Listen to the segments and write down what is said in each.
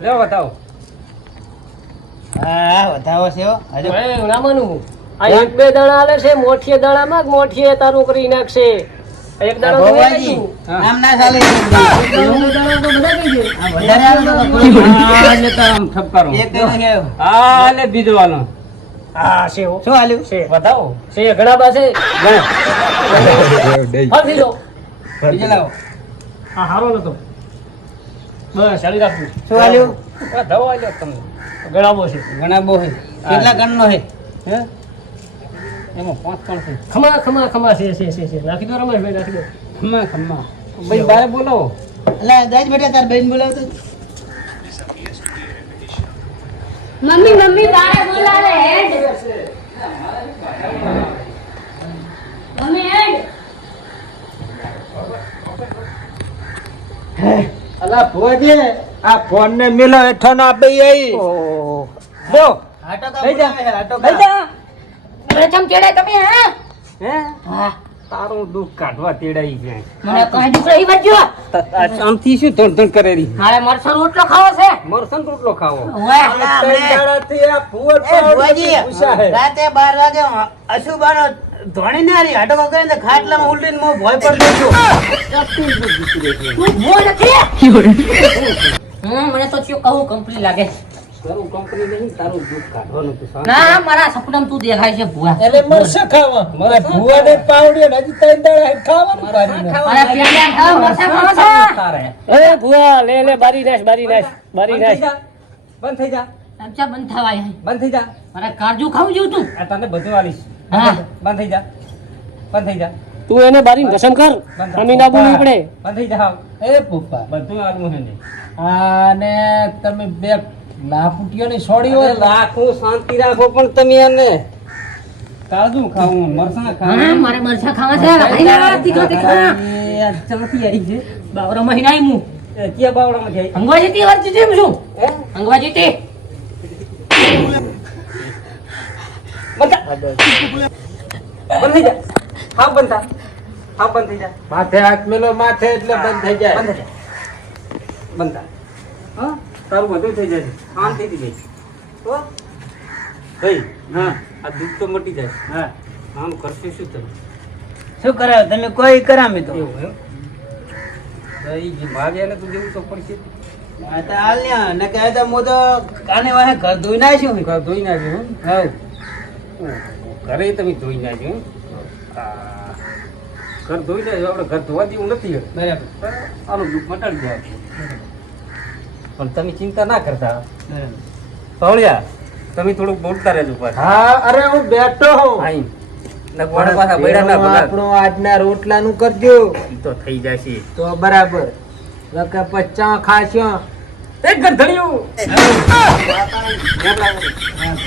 લ્યો બતાવો હા વધાવો છે હો. હજુ. એ આ એક બે દાણા આલે છે મોઠીએ દાણામાં જ મોઠીએ તારું કરી નાખશે. એક દાણો તો મેં આમ ના ચાલે. એક દાણો તો બધા કહી દે. આ વધારે આવે તો કોઈ આ લે તાર આમ ઠપકારો. એક કયું છે? આ બીજો હા છે હો. શું હાલ્યું છે. બતાવો છે ઘણા પાસે લો લાવો. હા હારો નતો બસ ચાલી રાખવું શું હાલ્યું? બતાવો આલ્યો તમને ગણાબો છે. ગણાબો છે. કેટલા ગણનો છે? હે? એમાં પાંચ પણ છે. ખમા ખમા ખમા છે છે છે છે. નાખી દો રમેશભાઈ નાખી દો. ખમા ખમા. ભાઈ બારે બોલાવો એટલે દાજ બેટા તાર મમ્મી મમ્મી બારે બોલાવે હેડ. મમ્મી હેડ. અલા ભોજે આ ફોન ને મિલો હેઠો ના બે આઈ. બો લઈ જા. બોલાવે છે, હાટો લઈ જા. પ્રથમ તેડે તમે હા? હે? હા. તારું દુઃખ કાઢવા તેડાઈ છે. મને કહી દીકરો ઈ બાજુ આમથી શું ધણ ધણ કરેલી? મારે મરસો રોટલો ખાવો છે. મરસન રોટલો ખાવો. ઓય આપણે- આ. રાતે વાગે અશુભાનો ધોણી ને હારી હાટો કા કરીને ખાટલામાં ઉલટીને હું ભોય પડતો છું તું ભો નથી? હમ મને તો ચિયો કહું કંપની લાગે તારું કંપની નહીં તારું દુઃખ કાઢવાનું તું ના મારા સપનામાં તું દેખાય છે ભુવા. એટલે મરશે ખાવા. મારા ભુવાને પાવડે ને હજી ત્રણ દાડા હે ખાવાનું પાડીને. મારા પેલા ખાવ મરસા ખાવો છે તારે. ભુવા લે લે બારી નાખ બારી નાખ બારી નાખ બંધ થઈ જા. ચમચા બંધ થવાય. બંધ થઈ જા. મારે કાજુ ખાવું જેવું તું. તને બધું આલીશ. હા. બંધ થઈ જા બંધ થઈ જા તું એને બારી ઘસમ કર. અમી ના બોલવું પડે. બંધ થઈ જા. એ પપ્પા બધું આલવું હે ને. આને તમે બે લાપુટીઓની છોડી હોય. અરે શાંતિ રાખો પણ તમે એને કાજુ ખાવું મરસા હા મારે મરસા ખાવા છે. લખાઈ લેવા તીખા તીખા. ચાંથી આવી છે. બાવરા મહિના હું. એ ક્યાં બાવડામાં છે? અંગવા જતી વાર જતી એમ છું હે? બંધ થઈ જા. હા બંધ થા. હા બંધ થઈ જા. માથે હાથ મેલો માથે એટલે બંધ થઈ જાય. બંધ થઈ બંધ થા. હા? તારું બધું થઈ જશે. શાંતિથી બેસ હો? ભાઈ હા. આ દુઃખ તો મટી જાય. હા. આમ કરશું શું તમે? શું કરે? તમે કોઈ કરામી તો. એવું એમ? તો જે એને તું દેવું તો પડશે. હાલ ને ને કહે તો મો તો કાને વાહે ઘર ધોઈ નાખ્યું. ઘર ધોઈ નાખ્યું હં? ઘરે તમે ધોઈ નાખ્યું ઘર ધોઈ નાખ્યું. આપણે ઘર ધોવા જેવું નથી બરાબર. આનું દુઃખ મટાડી જાય પણ તમે ચિંતા ના કરતા. તળિયા તમે થોડુંક બોલતા રહેજો હા અરે હું બેઠો હું આઈ આપણું આજના રોટલાનું કરજો. તો થઈ જશે. તો બરાબર. પચ્ચા ખાશો. એક ઘર ધણ્યું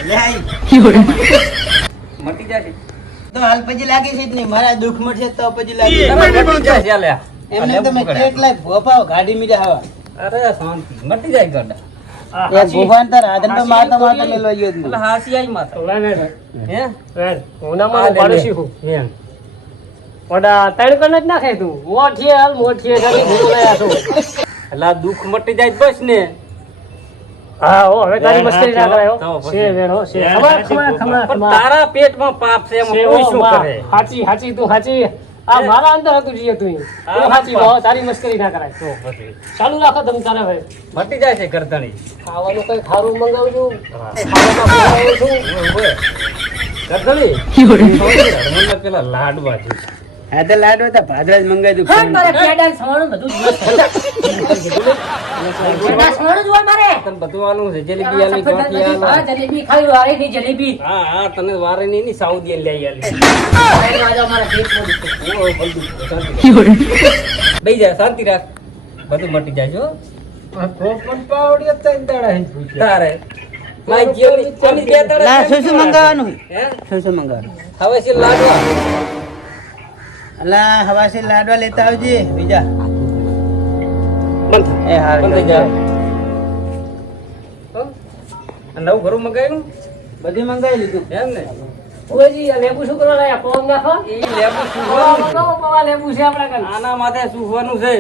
લે મટી જશે તો હાલ પછી લાગે છે જ નહીં. મારા દુઃખ મળશે તો પછી લાગે. એમને તમે લેવું કેટલાય ભોપાવ ગાડી મીડા હવા અરે શાંતિ. મટી જાય ગડા એ તાર તો જ નહીં. હાસી આઈ લે હે? હું? ના માનું પાડોશી હું. એમ. ઓડા ત્રણ કણ જ નાખે તું? મોઠીએ હાલ મોઠીએ ખાલી બોલાયા છો. એટલે દુઃખ મટી જાય બસ ને. હા ઓ હવે તારી મસ્કરી ના કરાય. છે વેણ છે. ખમા ખમા ખમા પણ તારા પેટમાં પાપ છે એમ કોઈ શું કરે? હાચી હાચી તું હાચી. આ મારા અંદર હતું જીએ તું તું હાચી બહુ તારી મસ્કરી ના કરાય. તો પછી. ચાલુ રાખો તમે તારે હવે. મટી જાય છે ગરદણી ખાવાનું કઈ ખારું મંગાવજો. ખાવાનું છું. ગરદણી પેલા લાડવા છે. હા તો લાડવા તો ભાદરાજ મંગાવી દઉં. હા મારે પેડા સવાણું બધું પેડા સવાણું જ મારે. તને બધું છે જલેબી આલી ગાંઠી હા જલેબી ખાઈ વારે ની જલેબી. હા હા તને વારે ની ની સાઉદી લઈ આલી. રાજા મારા પેટમાં દુખે. ઓ, બધું શાંતિ રાખ. જા શાંતિ રાખ. બધું મટી હે. તારે મારી જીવની આની બે દાડા લા, શું શું મંગાવવાનું? હે શું શું મંગાવવાનું? હવે છે લાડવા. અલા હવાસી લાડવા લેતા આવજે. બીજા. એ હાર બંધ જા આ નવું ઘરું મગાવ્યું? બધી મંગાવી લીધું. એમ ને? ઓજી લેબુ શું કરવા લાયા? પવન નાખો? એ લેબુ પવા પવા લેબુ છે આપણા કન આના માથે સૂવાનું છે.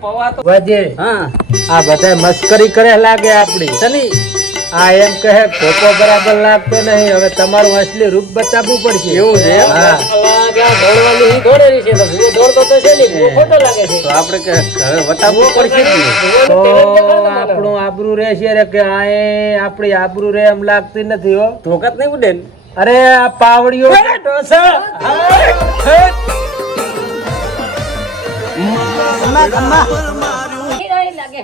પવા તો ભુવાજી હા. આ બધા મસ્કરી કરે લાગે આપડી. આ એમ કહે ખોખો બરાબર લાગતો નહીં હવે તમારું અસલી રૂપ બતાવવું પડશે. એવું છે આપણે કે આબરૂ રહેશે કે આ આપણી આબરૂ રે એમ લાગતી નથી હો. ધોકાત નહીં ઉડે અરે આ પાવડીઓ લાગે.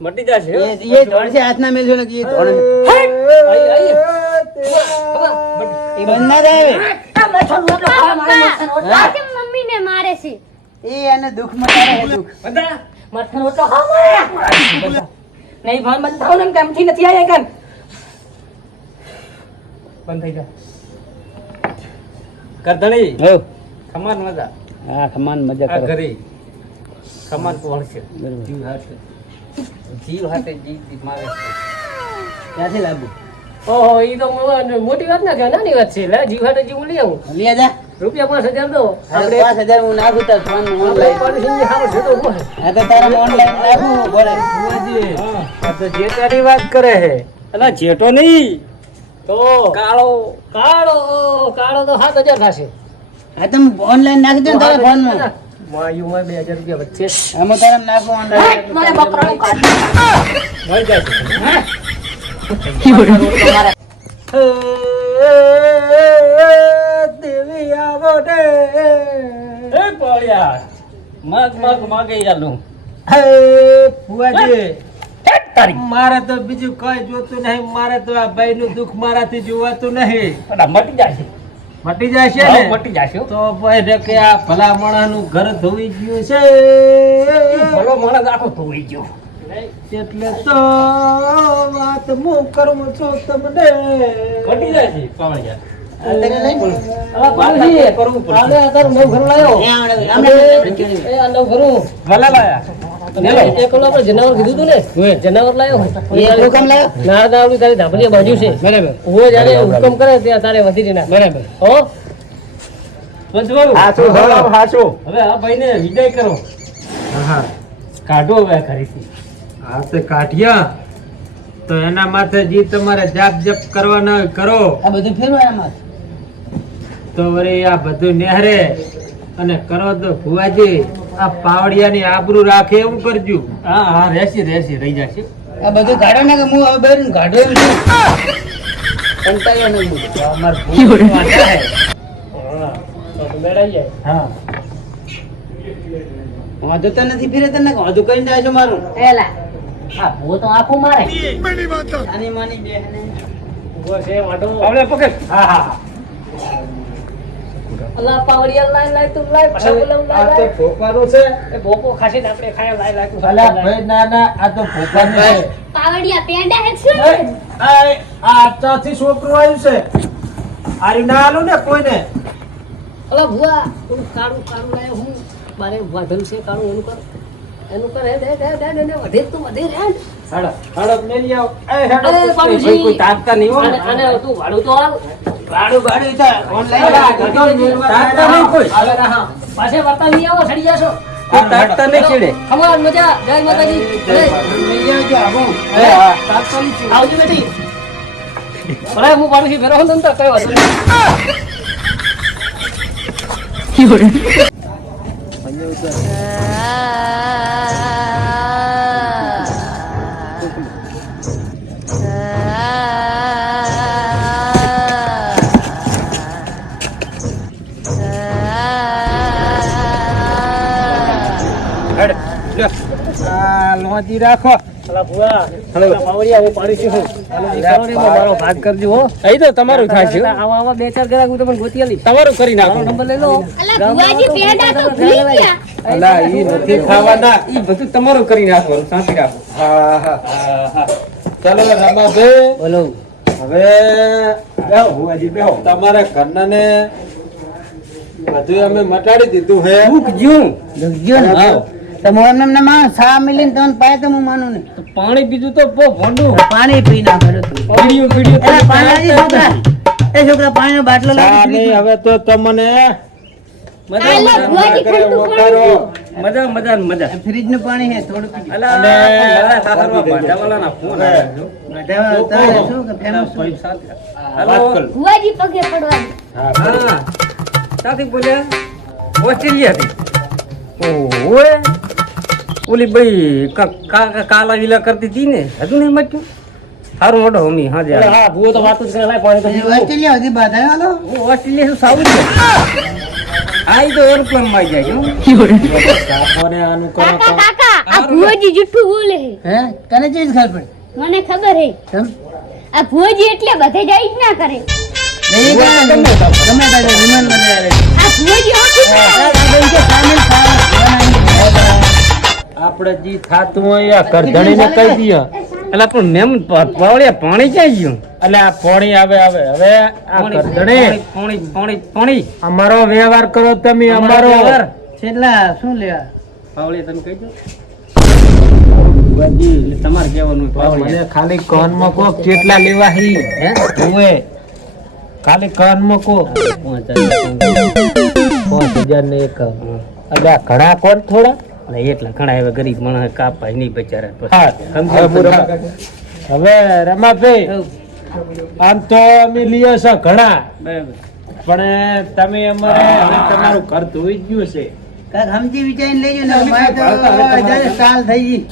મટી જશે એ છે હાથના એ. એ બંધ મારે છે. એ એને દુઃખ મટાડે છે બધા મારે નહીં ભાન ને નથી આયા કાન બંધ થઈ જા. કરધણી હો. ખમાન મજા. હા ખમાન મજા કરે. ખમાન કોણ છે જીવ જીવ હાથે જીવ હાથે જીવ મારે ક્યાંથી લાવવું ઓહો ઈ તો મોટી વાત ના કહેવાય, નાની વાત છે. લે જીવ હાટે જીવ લઈ આવું. લઈ જા. રૂપિયા પાંચ હજાર દો. આપણે આપણે પાંચ હજાર હું નાખું તાર ફોન ઓનલાઈન પાડોશીની હારો છે તો ઊભો છે. હા તો તારા ઓનલાઈન નાખું બોલે. ભુવાજી, આ તો જે તારી વાત કરે છે. અલા જેટો નહીં. તો કાળો. કાળો કાળો તો સાત હજાર થશે. હા તમે ઓનલાઈન નાખી દો તારા ફોનમાં માયુમાં બે હજાર રૂપિયા વચ્ચે. આમાં તારા નાખું ઓનલાઈન મને બકરાનું કાઢ. મળી જાય દેવી આવો ને એ પાળિયા. મગ મગ મગે યાલું હે ભુવાજી. મારે તો બીજું કઈ જોતું નહીં મારે તો આ ભાઈ નું દુઃખ મારાથી જોવાતું નહીં. મટી જશે મટી જશે ને? મટી જશે તો ભાઈ રે કે આ ભલા માણસનું ઘર ધોઈ ગયું છે. ભલો માણસ આખો ધોઈ ગયો. એટલે તો વાત હું કરું છું તમને? મટી જશે પાડોશી, કરવું પડશે. આલે આ તારું નવું ઘર લાયો એ આ નવું ઘરું. ભલે લાયા. અને એક ઓલું આપણે જનાવર કીધું તું ને? જનાવર લાયો? એ એકલું કામ લાવ્યો? ના ના ઓલું તારી ધાબલીએ બાંધ્યું છે. બરાબર. હું જયારે હુકમ કરે ત્યાં તારે વધી ના બરાબર. હો? પંચવાળું. હાચું હો, હાચું. હવે આ ભાઈને વિદાય કરો. હા કાઢો હવે આ હા તે કાઢ્યા. તો એના માથે જે તમારે જાપ જપ કરવાના હોય કરો. આ બધું ફેરવા આમાં તો વળી આ બધું નેહરે અને કરો તો ભુવાજી. આ પાવડિયાની આબરૂ રાખે એવું કરજો. હા હા રહેશે રહેશે રહી જશે. આ બધું કાઢો ને કે હું હવે બહાર કાઢો એમ કંટાળ્યો નહીં અમાર ભૂલ વાંધા હે. હા તો મેળાઈ જાય. હા. વાંધો તો નથી ફેરે તને વાંધો કરીને જાય છો મારું. એલા આ ભૂવો તો આખું મારે આની માની બે ઊભો છે વાંઢો. હવે પકડ. હા હા. અલા, પાવડિયા લાય લાય તું આ. છે. એ ભોપો ખાસી આપણે ખાય અલા ભાઈ ના ના આ તો ભોપાનું છે. પાવડિયા પેંડા હે શું આ આ ચોથી છોકરું આવ્યું છે. આરી ના આલું ને કોઈને? અલા, ભુવા, કાળું કાળું લાયો હું મારે વાઢેલું છે કાળું એનું કર. એનું કર દે દે દે દે, દે વધે તું વધે રે હડો. હડો લઈ આવો એ. કોઈ તાકતા નહીં હો. તું ભાડું તો હાલ. ભાડું ભાડું ઓનલાઈન તાકતા નહીં કોઈ. આવે ના હા. પાછે વાર્તા લઈ આવો સડી જાશો. તાકતા નહીં છેડે. ખમાન મજા જય માતાજી. લઈ આવજો આવું. તાકતા નહીં આવજો બેટી. ભલે હું પાડોશી ફેરો ને તો કઈ વાત નહીં. અહીં તો તમારું થાય છે. આવા આવા બે ચાર ગ્રાહક હું તમને ગોતી આલી તમારું કરી નાખો. નંબર લઈ લો. અલા ભુવાજી પેંડા તો ભૂલી ગયા. અલા ઈ નથી ખાવાના. ઈ બધું તમારું કરી નાખવાનું. શાંતિ રાખો. હા હા ચાલો રમાભાઈ બોલો. હવે બેહો તમારા ઘરનાને બધું અમે મટાડી દીધું હે. જ્યું. લખજો હા. તમે એમ એમ ના સા મિલીને તમને પાય તો હું માનું ને પાણી પીધું તો બહુ ભોંડું. પાણી પી ના કરો પીડિયું પીડિયું એલા પાણી છોકરા. એ છોકરા પાણીનો બાટલો લાવી નહીં હવે તો તમને મજા મજા. પાણી મજા. ફ્રીજનું થોડું પગે પડવાની. હા બોલ્યા? ઓહો ઓલી ભાઈ કા- કા- કાલા વિલા કરતી હતી ને? હજુ નહીં મચ્યું સારું મોટો હમી હાજે અરે હા ભૂવો તો વાતો જ કરે લાય પાણી તો એ ઓસ્ટ્રેલિયા સુધી બાંધાય હાલો હું ઓસ્ટ્રેલિયા શું સાઉથ છે? આ ઈ તો એરોપ્લેનમાં જાય હું. કાકોને આનું કરો કાકા તો કાકા આ ભુવાજી જુઠ્ઠું બોલે છે. હે? તને ચીજ ખબર? પડે મને ખબર હે કેમ? આ ભુવાજી એટલે બધે જાય જ ના કરે. નહીં કાંઈ નહીં. ગમે તારે વિમાનમાં જાય રે. આ ભુવાજી ઓછી આ ભાઈ કે સામેલ ખાવા આપણે જી થાતું હોય કરધણી કરધણીને કહી દઈએ. એટલે પણ મેમ પાવળિયા પાણી ક્યાં ગયું? એટલે આ પાણી આવે આવે. હવે આ કરધણી પાણી પાણી પાણી અમારો વ્યવહાર કરો તમે અમારો છેલ્લા શું લેવા પાવળિયા તમે કહી દો તમારે કહેવાનું મને પાવળિયા ખાલી કાનમાં કોક કેટલા લેવા હી. હે? ઓએ ખાલી કાનમાં કો પાંચ હજાર ને એક. એટલે આ ઘણા કોણ થોડા? એટલે એટલા ઘણા એવા ગરીબ માણસ કાપાય નહીં બચારા. હવે રમાભાઈ આમ તો અમે લઈએ છે ઘણા. પણ તમે અમારે હવે તમારું ઘર ધોઈ ગયું છે સમજી વિચારીને લઈ ને જ્યારે સાલ થઈ ગઈ.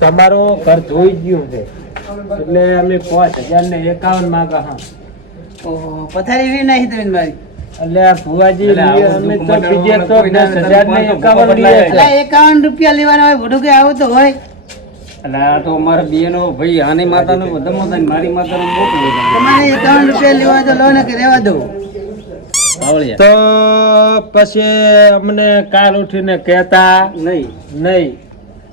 તમારું ઘર ધોઈ જ ગયું છે. એટલે અમે પાંચ હજાર ને એકાવન માંગા હા. પથારી નહીં તમે મારી? એટલે ભુવાજી એટલે લઈએ આવું અમે તો બીજે તો દસ હજાર ને એકાવન પાંચસો લઈએ બદલાય. છે. એટલે એકાવન રૂપિયા લેવાના હોય ભૂડું કે આવું તો હોય. એટલે આ તો અમારા બેનો ભાઈ આની માતાનો બધા માતા મારી માતાનું મોટું તમારે એકાવન રૂપિયા લેવા તો લો ને કે રહેવા દો. તો પછી અમને કાલ ઉઠીને કહેતા નહીં. નહીં.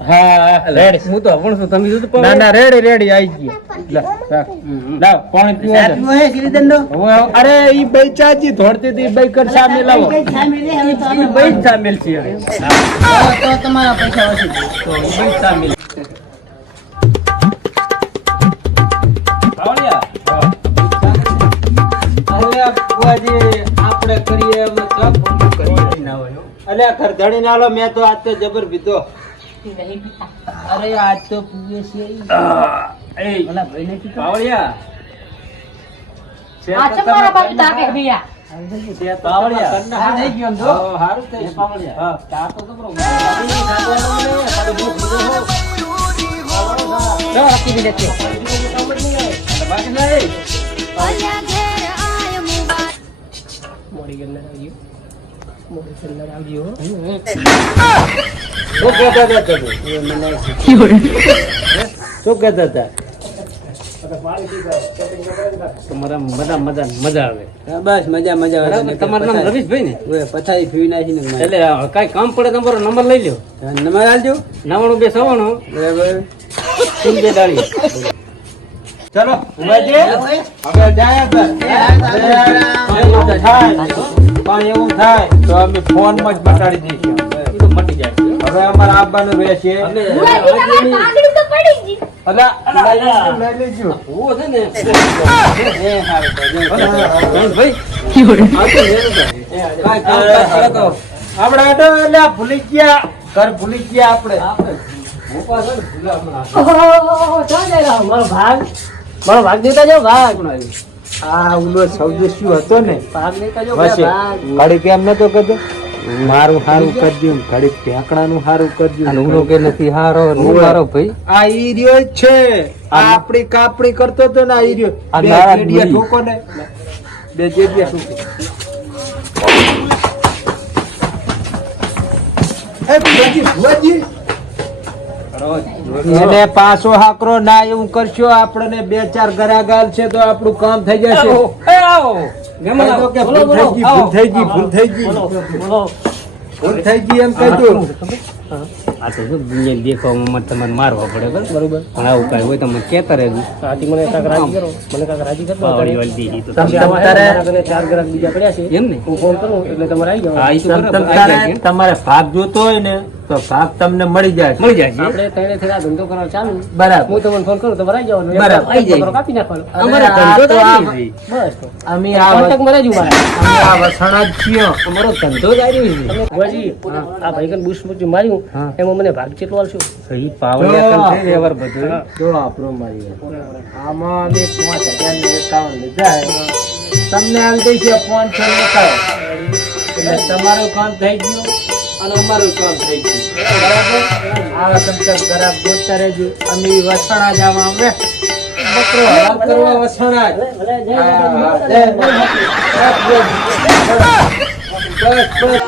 હા રેડી હું. તો અવણ છું તમે શું ના ના રેડી રેડી આવી ગયો. લાવ પાણી પીવા સાચું હે શ્રીદંડો અરે ઈ બઈ ચાજી ધોડતી હતી બઈ કર સામે લાવો. કઈ સામે લે, હવે તો અમે ભાઈ જ સામેલ છે તો- તો તમારા પૈસા વસી તો ઈ સામેલ પાવળિયા અલે ભુવાજી આપણે કરીએ ના. અલે ખરધણી નાલો મેં તો આજ તો જબર પીધો. અરે આજ તો પીએ છીએ. એ ઓલા ભાઈને કીધું. પાવળિયા છે આ તો મારા બાજુ તાકે ભૈયા? છે. તો શું કહેતા હતા તમારા મજા મજા મજા આવે બસ મજા મજા આવે. તમારું નામ રવીશભાઈ ને પથારી એટલે કાંઈ કામ પડે તમારો નંબર લઈ લ્યો નંબર આલજો નવાણું બે સવાણું બરાબર તીન બે દાળી ચલો હવે જાય પણ એવું થાય તો અમે ફોનમાં જ બતાડી દઈશું. એ તો મટી જાય હવે અમારે આવવાનું રહેશે. અમે ભુવાજી તમારી પાઘડી તો પડી ગઈ. અલા, લઈ લેજો, લઈ લેજો. ઊભો છે ને. એ હારું તો જો. ભાઈ આ તો લેવું છે. કાંઈ કામ કાજ કરે. તો આપણે આટો એટલે આ ભૂલી ગયા. ઘર ભૂલી ગયા આપણે. આપણે ભૂપા છે ને ભૂલા હમણાં. ઓહો ચા જાય મારો ભાગ. મારો ભાગ દેતા જાઓ ભાગ આ ઓલો સૌદેશી હતો ને? ભાગ દેતા જાઓ ઘડી કેમ નતો કરજો મારું હારું કરજો ઘડી ઢેકણાનું હારું કરજો અને ઉનો કે નથી હારો ને ભાઈ. આ ઈ રહ્યો જ છે. આ આપણી કાપણી કરતો તો ને આ ઈ રહ્યો. બે જેડિયા ઠોકો ને બે જેડિયા ઠોકો. એ ભુવાજી, ભુવાજી. એને પાછો હાકરો ના એવું કરશો આપણને બે ચાર ગરાગાલ છે તો આપણું કામ થઈ જશે. આવો, એ આવો. મહેમાન કહી દો આવો. કે બોલો, ભૂલ થઈ ગઈ ભૂલ થઈ ગઈ ભૂલ થઈ ગઈ. બોલો બોલો. ભૂલ થઈ ગઈ એમ કહી આ તો શું દુનિયા તમારે મારવા પડે બરોબર? પણ આવું કાંઈ હોય તો કહેતા રહેજો. આથી મને કાંઈક રાજી કરો. મને કાંઈક રાજી કરો પાવડી વાળી દેજી તો તમ તમ તારે મારા ઘરે ચાર ગ્રાહક બીજા પડ્યા છે. એમ ને? હું ફોન કરું એટલે તમારે આવી જાવ હા એ તો તમ બરાબર તમ આવી તારે જાય છે. તમારે ભાગ જોતો હોય ને તો ભાગ તમને મળી જાય મળી જાય આપણે ત્રણે થઈ ધંધો કરવાનો ચાલુ. બરાબર. હું તમને ફોન કરું તો ભરાઈ જવાનું. બરાબર. આવી જાય. કાપી નાખવાનો. અમારો ધંધો તો આ- બસ અમે આ કોન્ટેક વસ- જ ઊભા અમે આ વસણા જ છીએ. અમારો ધંધો જ આવી છે. તમે ભુવાજી આ ભાઈ બુશ બુશ માર્યું. હા. એમાં મને ભાગ કેટલો આલશો. સહી પાવડિયા કંઈ થઈ વ્યવહાર બધું. જો આપણો મારી આમાં અમે પાંચ હજાર ને એકાવન લીધા છે. તમને આલ દઈશે પાંચ છ એકાવન. એટલે તમારું કામ થઈ ગયું. અને અમારું કામ થઈ ગયું. બરાબર? આવા સમતર ગ્રાહક ગોતતા રહેજો. અમે વસણા જ આમાં અમે બકરો હલાલ કરવા વસણા જ.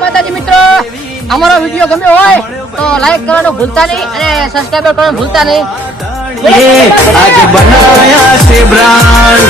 માતાજી મિત્રો અમારો વીડિયો ગમ્યો હોય તો લાઈક કરવાનું ભૂલતા નહીં અને સબસ્ક્રાઈબ કરવાનું ભૂલતા નહીં. આજ બનાયા છે બ્રાન્ડ.